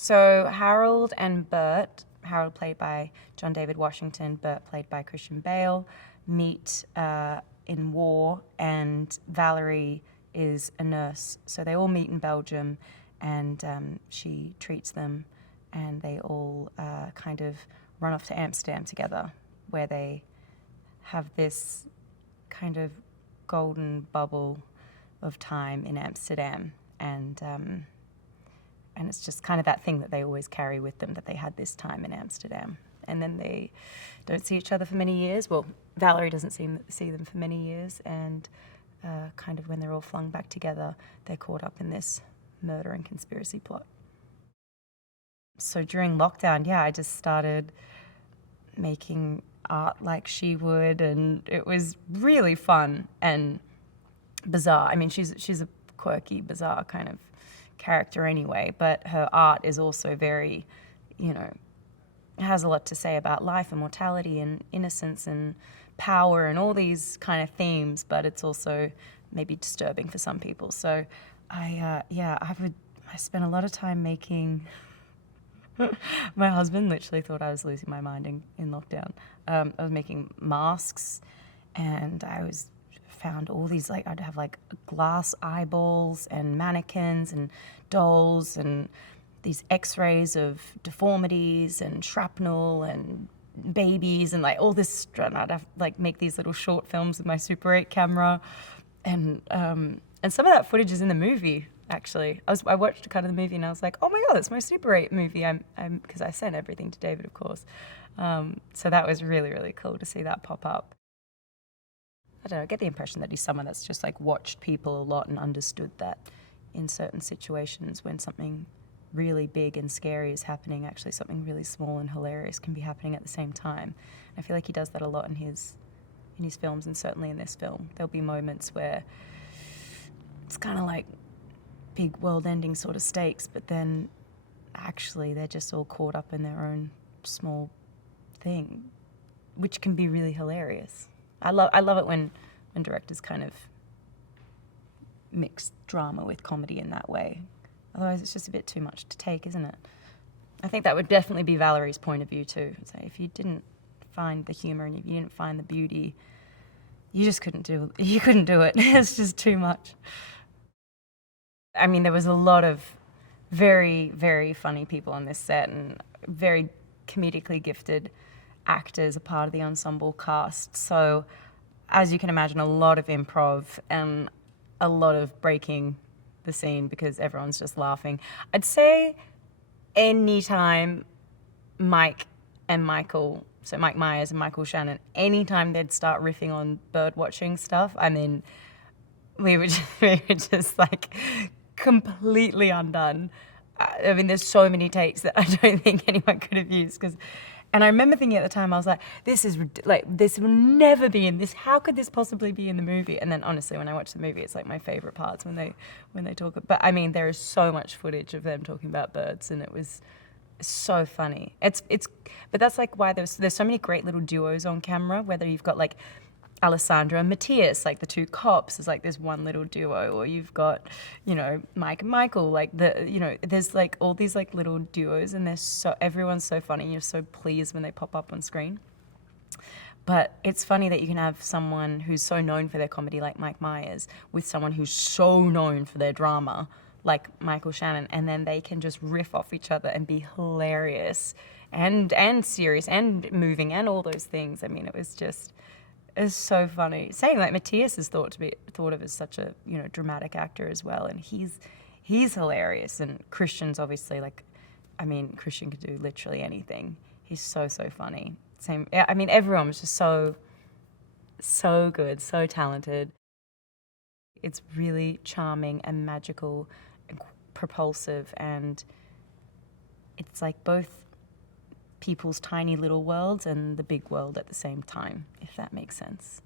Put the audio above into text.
So Harold and Bert, Harold played by John David Washington, Bert played by Christian Bale, meet in war, and Valerie is a nurse. So they all meet in Belgium, and she treats them, and they all kind of run off to Amsterdam together, where they have this kind of golden bubble of time in Amsterdam, and it's just kind of that thing that they always carry with them, that they had this time in Amsterdam. And then they don't see each other for many years. Well, Valerie doesn't see them for many years, and kind of when they're all flung back together, they're caught up in this murder and conspiracy plot. So during lockdown, yeah, I just started making art like she would, and it was really fun and bizarre. I mean, she's a quirky, bizarre kind of character anyway, but her art is also very, has a lot to say about life and mortality and innocence and power and all these kind of themes, but it's also maybe disturbing for some people. So I spent a lot of time making. My husband literally thought I was losing my mind in lockdown. I was making masks, and found all these, I'd have glass eyeballs and mannequins and dolls and these x-rays of deformities and shrapnel and babies and all this, and I'd have make these little short films with my Super 8 camera, and some of that footage is in the movie. Actually, I watched a cut of the movie and I was like, oh my God, that's my Super 8 movie. Because I sent everything to David, of course. So that was really, really cool to see that pop up. I don't know, I get the impression that he's someone that's just watched people a lot and understood that in certain situations when something really big and scary is happening, actually something really small and hilarious can be happening at the same time. I feel like he does that a lot in his films, and certainly in this film. There'll be moments where it's kind of big world-ending sort of stakes, but then actually they're just all caught up in their own small thing, which can be really hilarious. I love it when directors kind of mix drama with comedy in that way. Otherwise, it's just a bit too much to take, isn't it? I think that would definitely be Valerie's point of view too. So if you didn't find the humor and if you didn't find the beauty, you just couldn't do it. It's just too much. I mean, there was a lot of very, very funny people on this set and very comedically gifted actors, a part of the ensemble cast. So, as you can imagine, a lot of improv and a lot of breaking the scene because everyone's just laughing. I'd say anytime Mike and Michael, so Mike Myers and Michael Shannon, anytime they'd start riffing on bird watching stuff, I mean, we were just completely undone. I mean, there's so many takes that I don't think anyone could have used. And I remember thinking at the time, I was like, this will never be in this. How could this possibly be in the movie? And then honestly, when I watch the movie, it's my favorite parts when they talk. But I mean, there is so much footage of them talking about birds, and it was so funny. But that's why there's so many great little duos on camera, whether you've got Alessandro and Matthias, the two cops, is this one little duo, or you've got, Mike and Michael, there's all these little duos, and everyone's so funny, and you're so pleased when they pop up on screen. But it's funny that you can have someone who's so known for their comedy like Mike Myers with someone who's so known for their drama like Michael Shannon, and then they can just riff off each other and be hilarious and serious and moving and all those things. I mean, it's so funny. Saying Matthias is thought of as such a dramatic actor as well, and he's hilarious. And Christian's obviously Christian could do literally anything. He's so funny. I mean, everyone was just so good, so talented. It's really charming and magical and propulsive, and it's both people's tiny little worlds and the big world at the same time, if that makes sense.